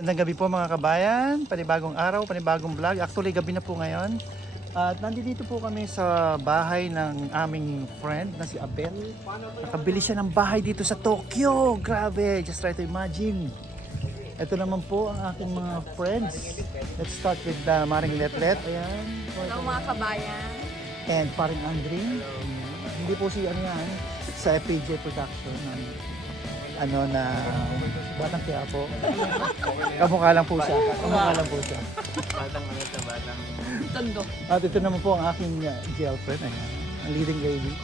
Magandang gabi po mga kabayan, panibagong araw, panibagong vlog. Actually gabi na po ngayon. At nandito po kami sa bahay ng aming friend na si Abel. Nakabili siya ng bahay dito sa Tokyo. Grabe, just try to imagine. Ito naman po ang aking mga friends. Let's start with Maring Letlet. Ayan. Hello mga kabayan. And Paring Andring. Hindi po si ano yan, sa FPJ Production. Na Batang Quiapo. Kamukha lang po siya. Kamukha lang po siya. Batang Tondo. At ito naman po ang aking girlfriend. Ayan. Ang leading lady.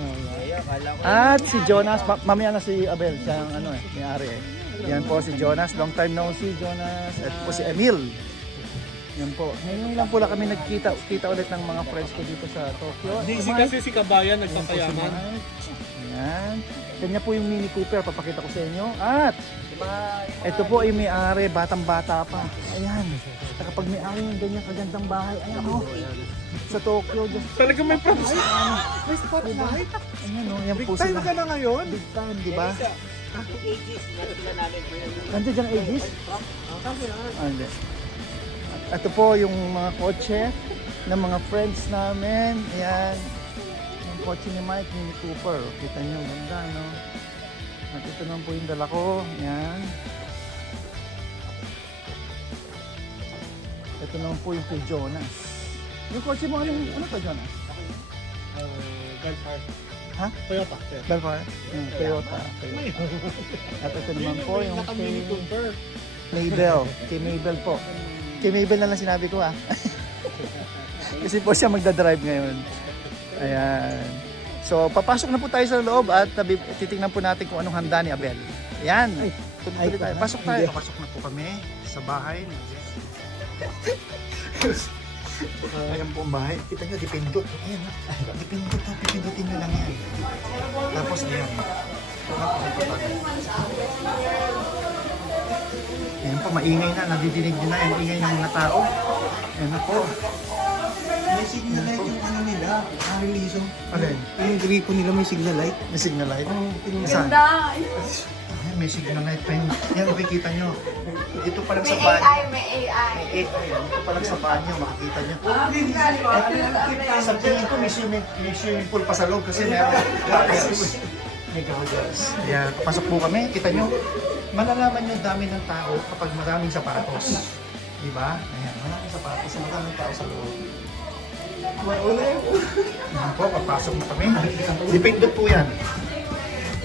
Alright. At si Jonas. Mamaya na si Abel. Siya ang may-ari eh. Yan po si Jonas. Long time no see, Jonas. At po si Emil. Yan po. Ngayon lang po lang kami nagkita ulit ng mga friends ko dito sa Tokyo. Busy kasi si Kabayan nagpapayaman. Ayan. Kanya po yung Mini Cooper, papakita ko sa inyo. At ito po ay may-ari, batang-bata pa. Ayan. Kapag may-ari yung ganyan kagandang bahay, ayan o. Sa Tokyo, just... Talaga may props. May spotlight. Ayan o, yan po Big time sila. ka na ngayon. Big time, di ba? Nandiyan dyan Aegis? Ande. Ito po yung mga kotse ng mga friends namin. Ayan. Kotse ni Mike, Mini Cooper. Kita nyo, ganda, no? At ito naman po yung dala ko. Yan. Ito naman po yung kay Jonas. Yung kotse mo, ano pa, Jonas? Velfar. Ha? Toyota. Belfar? Toyota. At ito naman po yung Naka-Mini kay Cooper. Mabel. Kay Mabel po. Kay Mabel na lang sinabi ko, ha? Kasi po siya magdadrive ngayon. Ayan. So, papasok na po tayo sa loob at titingnan po natin kung anong handa ni Abel. Ayan. Tuloy tayo. Pasok tayo. Pasok na po kami sa bahay. Ayan po ang bahay. Kita nyo, dipindot. Ayan. Dipindot na. Pipindutin nyo lang yan. Tapos, ayan. Ayan po, maingay na. Nadidinig nyo na. Ang ingay ng mga tao. Ayan na po. May signal light yung ano nila, release. Alin? Yung gripo nila may signal light. May signal light? Oo, Saan? Ganda. Ayan, may signal light pa yun. Yan, makikita nyo. Dito pa lang sa May bahay. AI, may AI. Dito pa lang sa bahay nyo, makikita nyo. Sa tingin ko, may swimming pool pa sa loob kasi meron. May gawagers. Ayan, papasok po kami. Kita nyo, malalaman nyo dami ng tao kapag maraming sapatos. Diba? Ayan, maraming sapatos. Maraming tao sa loob. Ayan po, papasok na kami. Dipindot po yan.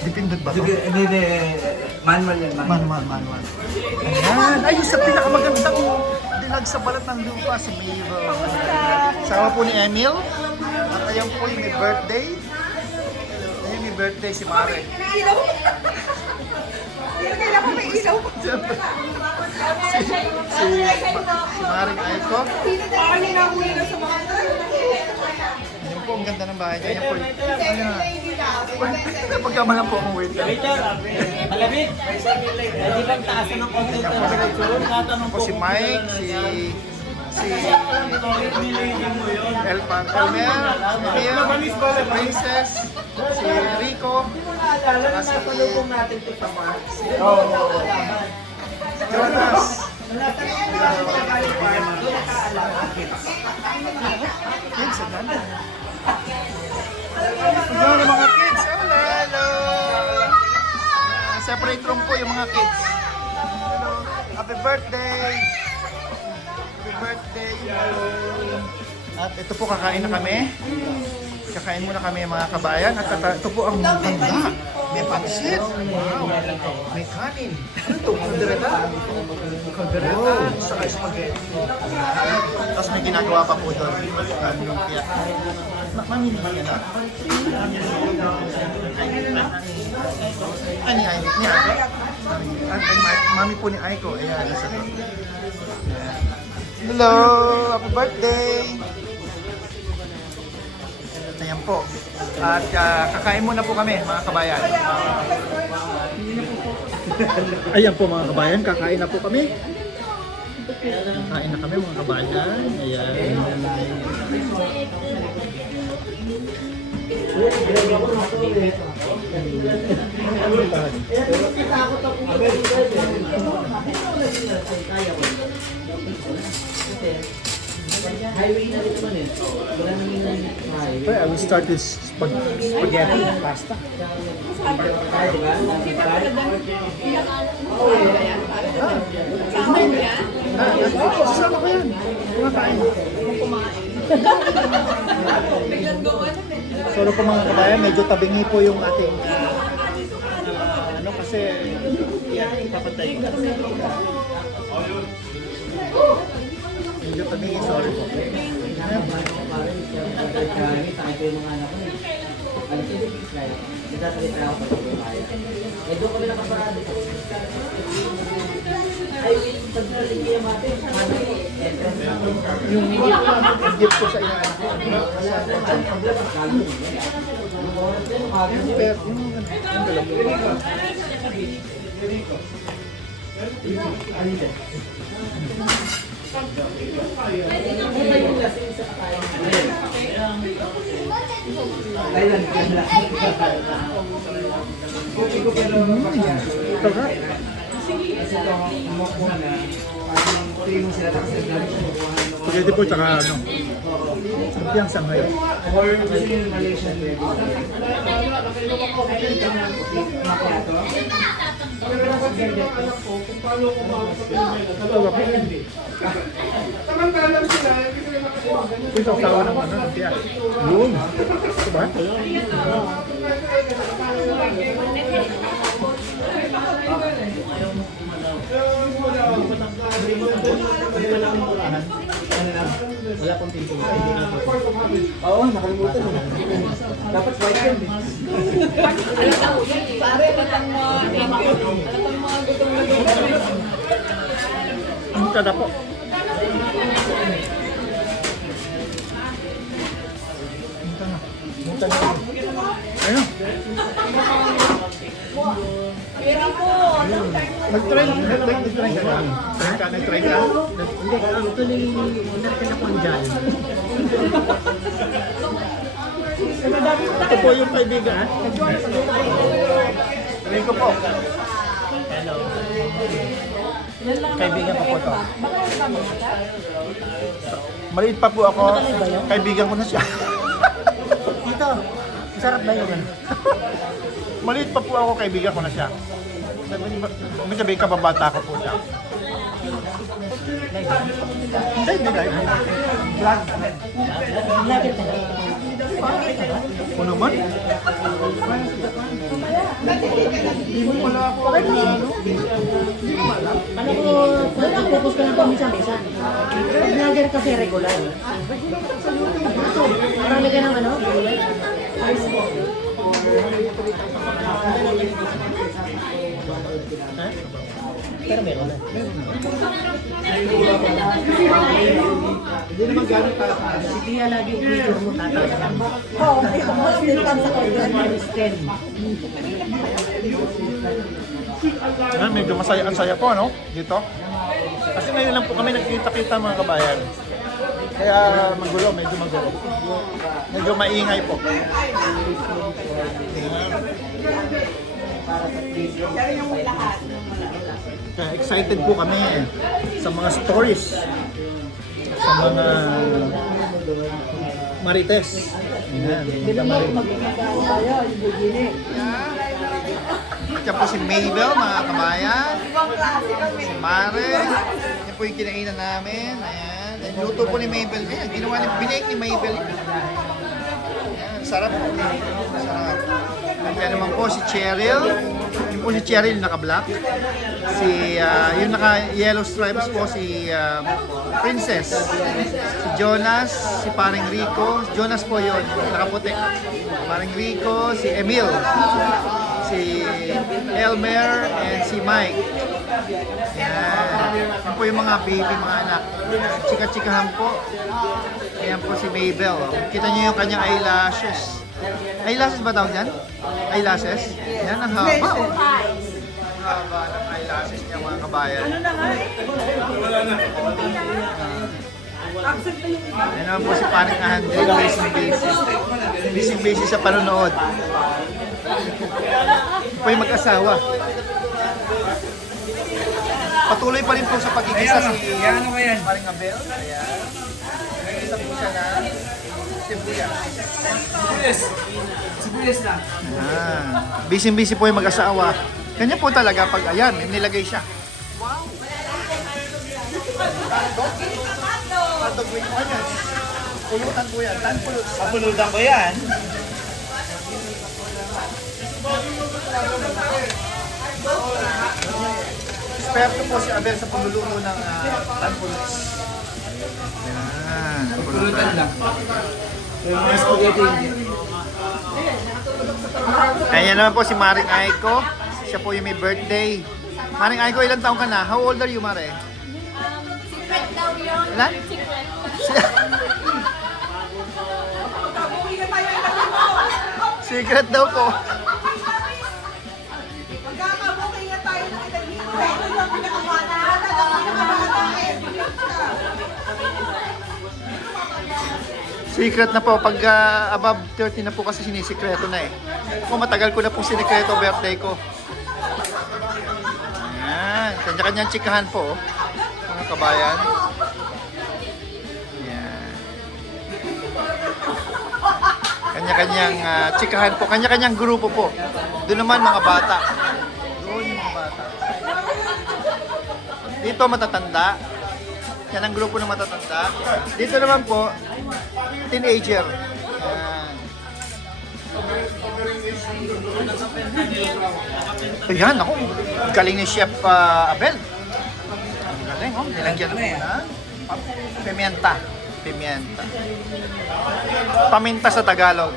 Dipindot ba ito? Hindi, manual yan, Manual. Ayan, ayun sa pinakamagandang dilag sa balat ng lupa, si Mabel. Sama po ni Emil. At ayan po yung may birthday. Ayun may birthday si Mare. Ilaw. Kailangan may ilaw. Siyempre. Si Maring Aiko. Kanina ako yun sa mga Ayan po, ang ganda ng bahay. Ayan po. Pagkamalan po akong waiter. Malamig. Hindi lang taas ng konti ito. Tatanong Po si Mike, si Elmer, Emil, Princess, si Rico, at si Jonas. Kids, ang ganda. Yung mga kids, hello! Separate room po yung mga kids. Hello, happy birthday! Happy birthday! At ito po, kakain na kami. Kakain muna kami mga kabayan. At ito po ang ganda. May pansit. Wow. May kanin. Ano ito? Kaldereta? Kaldereta. Saka spaghetti. Tapos may ginagawa pa po doon. Lumpia. Mamili ka na. Ni Aiko? Mami po ni Aiko. Ayan, nasa doon. Hello! Happy birthday! Ayan po. At kakain muna po kami, mga kabayan. Ayan po mga kabayan, kakain na po kami. Kakain na kami mga kabayan. Ayan. Highway na rin naman eh. Wala nang yung highway. I will start with spaghetti, pasta. Kaya diba? Sasama ko yan. Kumakain. Biglang gawa na Solo po mga kabayan, medyo tabingi po yung ating ano kasi yan, papatay ko. Medyo tabingi, sorry po. Yung gift ko sa inaanak ko. Yung pet, yung dalawa. Sarap. Pwede po tsaka ano. Lumpiang sangay. Uy, sasawa ng ano, lumpia. Yun. Diba? Wala pong pinto. Oo, nakalimutan mo. Dapat white yan eh. Pare, alatang mga gutom na gutom. Ang tada po. Muta na. Ayun. Pero po, Nag-try ka. Nag-try ka. Hindi, actually, hinarkan ako ang dyan. Ito po yung kaibigan. Rico po. Hello. Kaibigan ko po to. Maliit pa po ako. Kaibigan ko na siya. Dito, masarap ba yun? Maliit pa po ako, kaibigan ko na siya. May sabihin kababata ko po siya. Hindi. Vlog. Vlogger ka na. O naman? Hindi mo pala ako. Ano ko, focus ka lang paminsan-minsan. Vlogger kasi regular. Marami ka ng ano? Ha? Pero meron na. Hindi naman gano'n tataas. Si Tia lagi yung picture mo tataas lang. oo, may din lang sa kanya. Medyo masaya po, no? Dito. Kasi ngayon lang po kami nagkita-kita mga kabayan. Kaya magulo, medyo magulo. Medyo maingay po. Pero yung lahat. Kaya excited po kami sa mga stories. Sa mga marites. Yan, mga marites. Yan po si Mabel, mga kabayan. Ibang klase kami. Si Mare. Yan po yung kinainan namin. Ayan. Ang luto po ni Mabel. Ayan, ginawa ni binake ni Mabel. Ayan, sarap po. Sarap. Kaya naman po si Cheryl. Yung po si Cheryl naka-black. Si, yung naka-yellow stripes po si Princess. Si Jonas, si Paring Rico. Jonas po yun, nakaputi. Paring Rico, si Emil. Si Elmer, and si Mike. Yan. Yan po yung mga baby, mga anak. Chika-chikahan po. Yan po si Mabel. Oh. Kita niyo yung kanyang eyelashes. Eyelashes ba tawag yan? Eyelashes? Yan, ang haba. Oh. Ang haba ng eyelashes niya mga kabayan. Ano na nga? Absent na yung iba. Ayan naman po si Paring Andre, busy-busy. Busy-busy sa panonood. Po yung mag-asawa. Patuloy pa rin po sa pagigisa si Paring Abel. Ayan. Nagigisa po siya na sibuyas. Sibuyas na. Busy-busy po yung mag-asawa. Kanya po talaga pag ayan, nilagay siya. Hotdog with onions. Pulutan po yan. Kapulutan ko yan. Esperto po si Abel sa pagluluto ng tanpulos. Ayan. Pulutan lang. Yung mga spaghetti hindi. Ayan naman po si Maring Aiko. Siya po yung may birthday. Maring Aiko, ilang taong ka na? How old are you, Mare? Secret daw yun. Ilan? Secret. Secret daw po. Magkakabuking na tayo ng ilang dito. Ito yung pinakamata. Pinakamata eh. Secret na po. Pag above 30 na po kasi sinisikreto na eh. Ako matagal ko na pong sinikreto birthday ko. Ayan. Kanya-kanyang chikahan po. Oh. Mga kabayan. Ayan. Kanya-kanyang chikahan po. Kanya-kanyang grupo po. Doon naman mga bata. Doon yung mga bata. Dito matatanda. Yan ang grupo ng matatanda. Dito naman po, teenager. Ayan, ako. Galing ni Chef Abel. Ang galing, oh. Nilagyan mo na. Pimienta. Pimienta. Paminta sa Tagalog.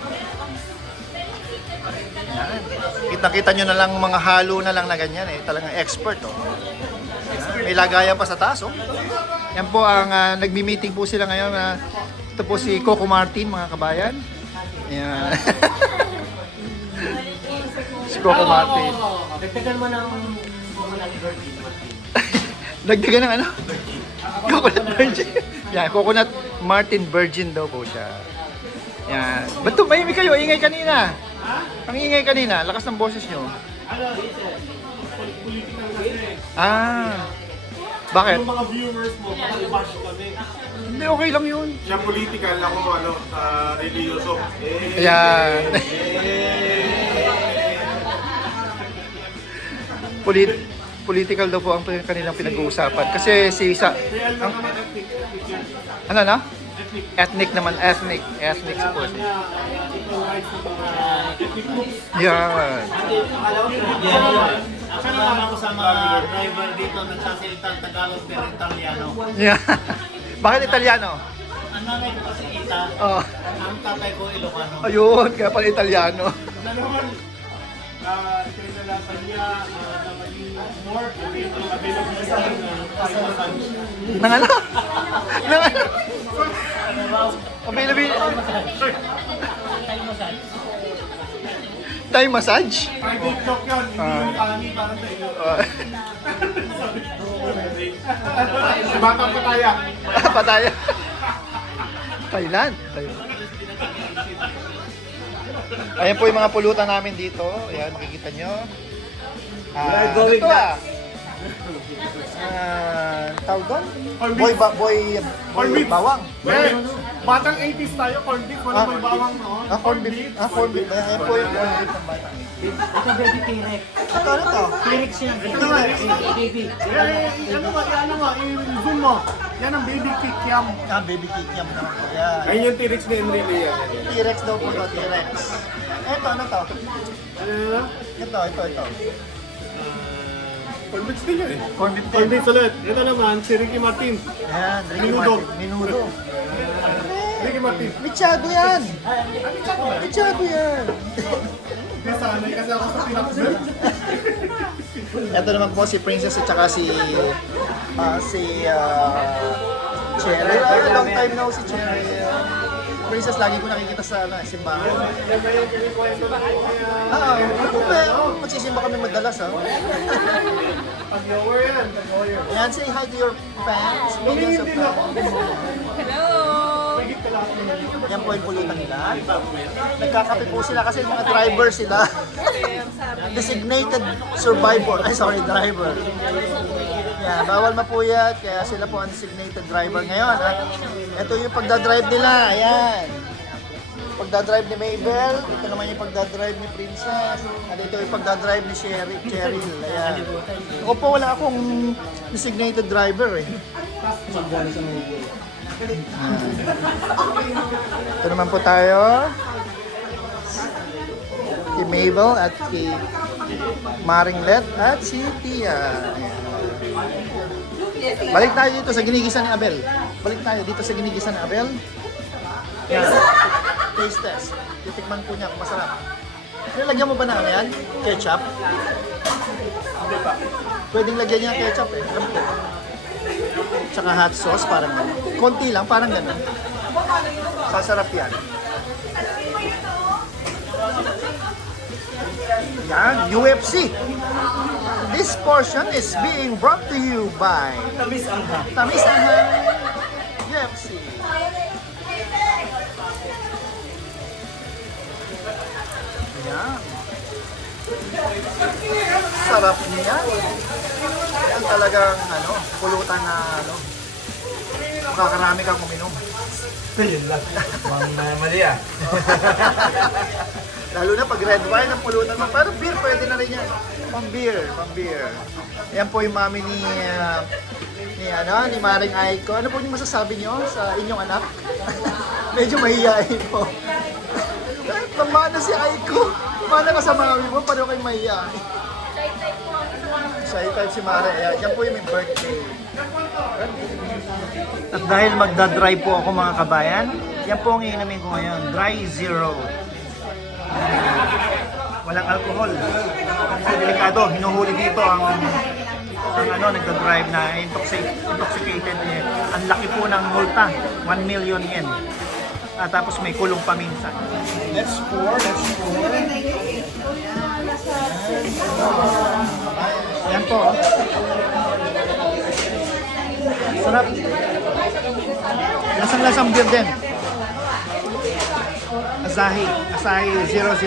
Ayan. Kita-kita nyo na lang mga halo na lang na ganyan eh. Talagang expert, oh. May lagayan pa sa taas, oh. Yan po ang nagmi-meeting po sila ngayon. Ito po si Coco Martin, mga kabayan. Ayan. Si Coco Martin. Dagdagan mo ng coconut birthday. Dagdagan ng ano? Coconut virgin. Yan, Coconut Martin Virgin daw po siya. Yan. Ba't tumahimik kayo? Ingay kanina. Ang ingay kanina. Lakas ng boses nyo. Bakit? Yung mga viewers mo, baka i-bash kami. Hindi, okay lang yun. Siya political, ako religyoso. Ayan. Political daw po ang kanilang pinag-uusapan. Kasi si Isa... Kaya lang naman ethnic. Ano na? Ethnic naman. Ethnic. Ethnic po siya. Equal rights ng mga ethnic groups. Yan. Kasama ko sa mga driver dito nagsasalita ng Tagalog pero Italiano. Yan. Bakit Italiano? Ang nanay ko kasi Ita, Oh. ang tatay ko Ilocano. Ayun, kaya pala Italiano. Na naman, kinalasan niya na maging more available sa akin ng massage. Nang ano? Nang ano? Available. Thai massage? Private joke yun, hindi yung kami para sa iyo. Batang pataya. Pataya. Thailand. Ayan po yung mga pulutan namin dito. Ayan, makikita nyo. Ano to tawag doon? Boy bawang. Eh, batang 80s tayo, corned beef, wala may bawang noon. Corned beef. Corned beef. Ayan po yung corned beef ng batang. Ito baby T-Rex. Ito, ano to? T-Rex yan. Ito nga, Baby. ano nga, i-zoom mo. Yan ang baby kikiam. Baby kikiam naman po. Yan. Ayun yung T-Rex ni Enrique yan. T-Rex daw po to, T-Rex. Ito, ano to? Ito. Corned beef din yan eh. Corned beef Corned din. beef ulit. Ito naman, si Ricky Martin. Ayan, Ricky Menudo. Martin. Menudo. Ricky Martin. Michado yan! Michado yan! Hindi sanay kasi ako sa pinakbel. Ito naman po si Princess at saka si Cheryl. Ay, long time now si Cheryl. Princess, lagi ko nakikita sa simbahan. Yan ba yung kinikwento na ko kaya Magsisimba kami madalas, ha? pag-lower yan, pag-lower. Ayan, say hi to your fans. Millions of Tumingin din ako. fans. Hello! Higit ka lang. Yan po yung pulutan nila. Nagkakape po sila kasi mga driver sila. Designated survivor. Ay, sorry, driver. Yan, bawal mapuyat, kaya sila po ang designated driver ngayon. At ito yung pagdadrive nila. Ayan. Pagdadrive ni Mabel. Ito naman yung pagdadrive ni Princess. At ito yung pagdadrive ni Cheryl. Ayan. Ako po, wala akong designated driver eh. Ito naman po tayo. Si Mabel at si Maringlet at si Tia. Ayan. Balik tayo dito sa ginigisan ni Abel. Balik tayo dito sa ginigisan ni Abel. Yan. Taste test. Titikman po niya kung masarap. Lagyan mo ba na ano yan? Ketchup? Hindi pa. Pwedeng lagyan niya ng ketchup eh. Alam ko. Tsaka hot sauce, parang gano'n. Konti lang, parang gano'n. Sasarap yan. Yan, UFC. This portion is being brought to you by Tamis ang ha. Tamis Anghang UFC. Yan. Sarap niya. Yan talagang pulutan na makakarami kang uminom. Yun lang. Mali ah. Lalo na pag red wine ang pulutan mo. Pero beer, pwede na rin yan. Pang beer. Yan po yung mami ni Maring Aiko. Ano po yung masasabi nyo sa inyong anak? Medyo mahihain po. Mamana si Aiko. Mana ka sa mami mo, paano kayo mahihain? Shy type si Mare. Ayan, yan po yung may birthday. At dahil magdadrive po ako mga kabayan, yan po ang iinamin ko ngayon. Dry Zero. Walang alcohol. Kasi delikado, hinuhuli dito ang nagdadrive na intoxicated. Ang laki po ng multa, 1 million yen. At tapos may kulong paminsan. Let's pour. Yan po. Sarap. Lasang-lasang beer din. Asahi 000.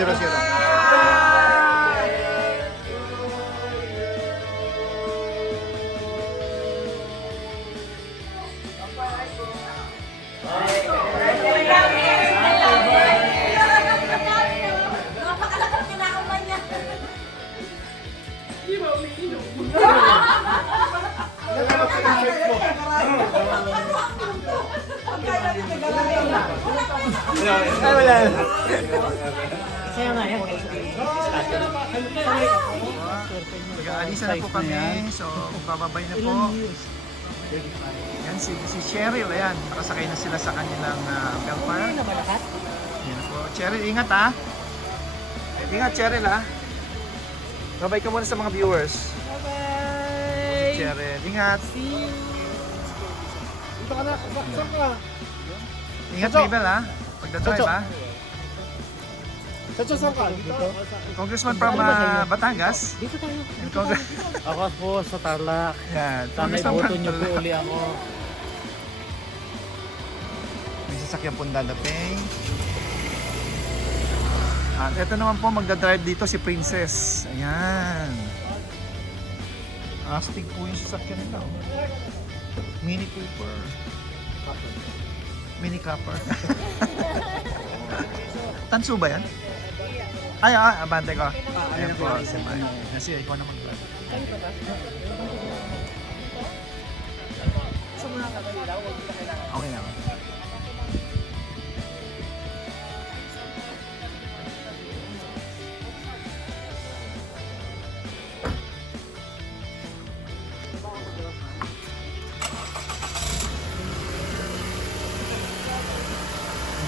Napakalakang kinakaman niya. Ay, wala. Mag-aalisa na po kami. So, bababay na po. Yan, si Cheryl, ayan. Nakasakay na sila sa kanilang Belfar. Yan po. Cheryl, ingat ha. Ingat, Cheryl ha. Babay ka muna sa mga viewers. Bye-bye! Cheryl, ingat. See you! Dito ka na, saan ka? Ingat, Mabel ha. Pagdadrive ha. Saan ka? Dito? Congressman from Batangas. Dito tayo. And Congress... Ako po sa Tarlac. Yan. Sana Congressman iboto from niyo po Tarlac. uli ako. May sasakyan pong dadating. At ito naman po, magdadrive dito si Princess. Ayan. Astig po yung sasakyan nila. Oh. Mini Cooper. Mini Copper. Tansu ba yan? Ay, abante ko. Ayan po, si Mike. Kasi ikaw na mag-vlog. Okay na.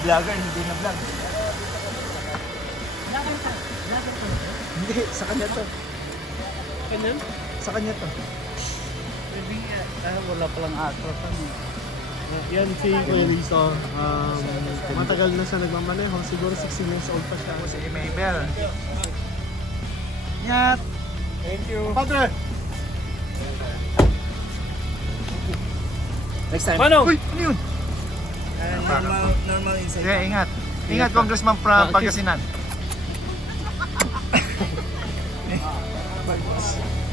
Vlogger, hindi na vlog. Hindi, sa kanya to. Ganun? Sa kanya to. Wala palang atras. Yan si Kuya Rizzo. Matagal na siya nagmamaneho. Siguro 16 years old pa siya. Ako si Mabel. Ingat! Thank you. Padre! Next time. Uy! Ano yun? Normal inside. Sige, ingat. Ingat, Congressman Pangasinan.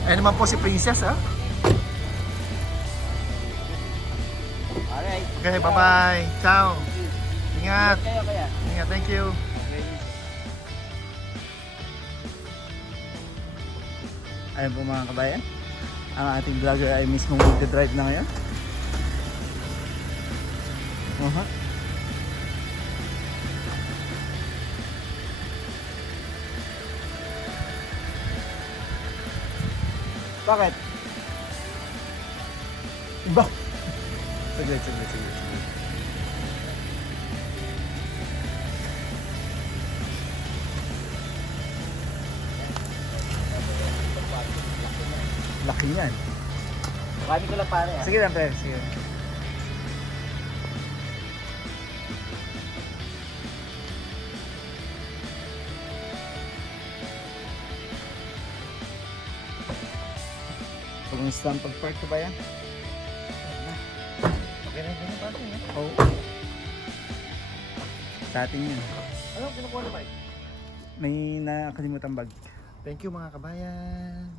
Ayan naman po si Princess, ha? Alright. Okay, bye-bye. Ciao. Ingat. Kayo kaya. Ingat, thank you. Ayan po mga kabayan. Ang ating vlogger ay mismo magdadrive na ngayon. Aha. Bakit? Iba. Sige. Laki niyan. Kami ko lang pare ah. Sige lang, pre. Sige. Kumusta ang pag-park ko ba yan? Okay na yung parking eh. Oo. Sa atin yun. Ano kinukuha na bike? May nakalimutan bag. Thank you mga kabayan.